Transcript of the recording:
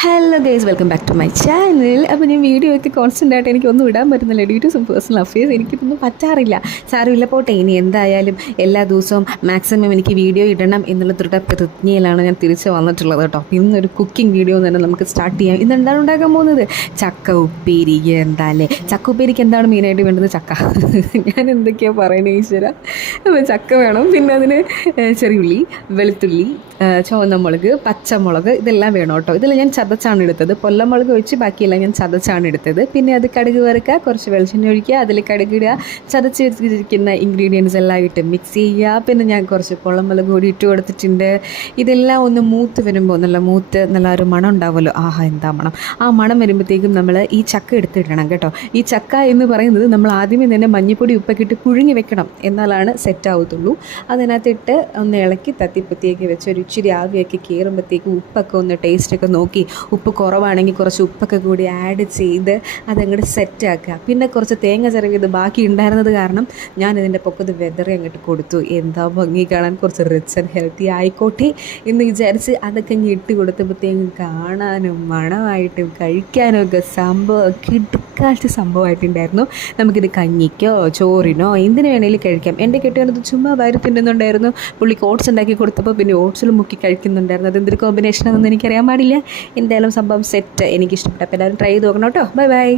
Hello guys, welcome back to my channel. അപ്പോൾ ഞാൻ video ഒക്കെ കോൺസ്റ്റൻ്റ് ആയിട്ട് എനിക്കൊന്നും ഇടാൻ പറ്റുന്നില്ല due to some personal affairs. എനിക്കിതൊന്നും പറ്റാറില്ല. സാരമില്ല, പോട്ടെ. ഇനി എന്തായാലും എല്ലാ ദിവസവും മാക്സിമം എനിക്ക് വീഡിയോ ഇടണം എന്നുള്ള പ്രതിജ്ഞയിലാണ് ഞാൻ തിരിച്ച് വന്നിട്ടുള്ളത് കേട്ടോ. ഇന്നൊരു കുക്കിംഗ് വീഡിയോ തന്നെ നമുക്ക് സ്റ്റാർട്ട് ചെയ്യാം. ഇന്ന് എന്താണ് ഉണ്ടാക്കാൻ പോകുന്നത്? ചക്ക ഉപ്പേരി. എന്താല്ലേ ചക്ക ഉപ്പേരിക്ക് എന്താണ് മെയിനായിട്ട് വേണ്ടത്? ചക്ക. ഞാൻ എന്തൊക്കെയാണ് പറയുന്നത് ഈശ്വര. അപ്പോൾ ചക്ക വേണം, പിന്നെ അതിന് ചെറിയുള്ളി, വെളുത്തുള്ളി, ചുവന്ന മുളക്, പച്ചമുളക്, ഇതെല്ലാം വേണം കേട്ടോ. ഇതെല്ലാം ഞാൻ ചതച്ചാണ് എടുത്തത്. പൊല്ലമുളക് ഒഴിച്ച് ബാക്കിയെല്ലാം ഞാൻ ചതച്ചാണ് എടുത്തത്. പിന്നെ അത് കടുക് വറുക്കുക, കുറച്ച് വെളിച്ചെണ്ണ ഒഴിക്കുക, അതിൽ കടുക് ഇടുക, ചതച്ച് വെച്ചിരിക്കുന്ന ഇൻഗ്രീഡിയൻസ് എല്ലാം ഇട്ട് മിക്സ് ചെയ്യുക. പിന്നെ ഞാൻ കുറച്ച് പൊള്ളമുളക് കൂടി ഇട്ട് കൊടുത്തിട്ടുണ്ട്. ഇതെല്ലാം ഒന്ന് മൂത്ത് വരുമ്പോൾ നല്ല ഒരു മണം ഉണ്ടാവുമല്ലോ. ആഹാ, എന്താ മണം! ആ മണം വരുമ്പോഴത്തേക്കും നമ്മൾ ഈ ചക്ക എടുത്തിടണം കേട്ടോ. ഈ ചക്ക എന്ന് പറയുന്നത് നമ്മൾ ആദ്യമേ തന്നെ മഞ്ഞൾപ്പൊടി ഉപ്പൊക്കെ ഇട്ട് പുഴുങ്ങി വെക്കണം, എന്നാലാണ് സെറ്റ് ആവത്തുള്ളൂ. അതിനകത്തിട്ട് ഒന്ന് ഇളക്കി തത്തിപ്പത്തിയൊക്കെ വെച്ച് ഒരു ഇച്ചിരി ആവിയൊക്കെ കയറുമ്പോഴത്തേക്ക് ഉപ്പൊക്കെ ഒന്ന് ടേസ്റ്റൊക്കെ നോക്കി, ഉപ്പ് കുറവാണെങ്കിൽ കുറച്ച് ഉപ്പൊക്കെ കൂടി ആഡ് ചെയ്ത് അതങ്ങോട്ട് സെറ്റാക്കുക. പിന്നെ കുറച്ച് തേങ്ങ ചിരവിയത് ബാക്കി ഉണ്ടായിരുന്നത് കാരണം ഞാൻ ഇതിൻ്റെ പൊക്കത്ത് വെതറി അങ്ങോട്ട് കൊടുത്തു. എന്താ ഭംഗി കാണാൻ, കുറച്ച് റിച്ച് ആൻഡ് ഹെൽത്തി ആയിക്കോട്ടെ എന്ന് വിചാരിച്ച് അതൊക്കെ അങ്ങ് ഇട്ട് കൊടുത്തപ്പോഴത്തേക്കും കാണാനും മണമായിട്ടും കഴിക്കാനും ഒക്കെ സംഭവം കിടക്കാച്ച സംഭവമായിട്ടുണ്ടായിരുന്നു. നമുക്കിത് കഞ്ഞിക്കോ ചോറിനോ എന്തിനു വേണമെങ്കിലും കഴിക്കാം. എൻ്റെ കെട്ടിയത് ചുമ്മാ വാരി തിന്നുന്നുണ്ടായിരുന്നു. പുള്ളിക്ക് ഓട്സ് ഉണ്ടാക്കി കൊടുത്തപ്പോൾ പിന്നെ ഓട്സിൽ മുക്കി കഴിക്കുന്നുണ്ടായിരുന്നു. അതെന്തൊരു കോമ്പിനേഷനാണെന്ന് എനിക്കറിയാൻ പാടില്ല. എന്തായാലും സംഭവം സെറ്റ്, എനിക്കിഷ്ടപ്പെട്ടു. അപ്പോൾ എല്ലാവരും ട്രൈ ചെയ്ത് നോക്കണം കേട്ടോ. Bye bye.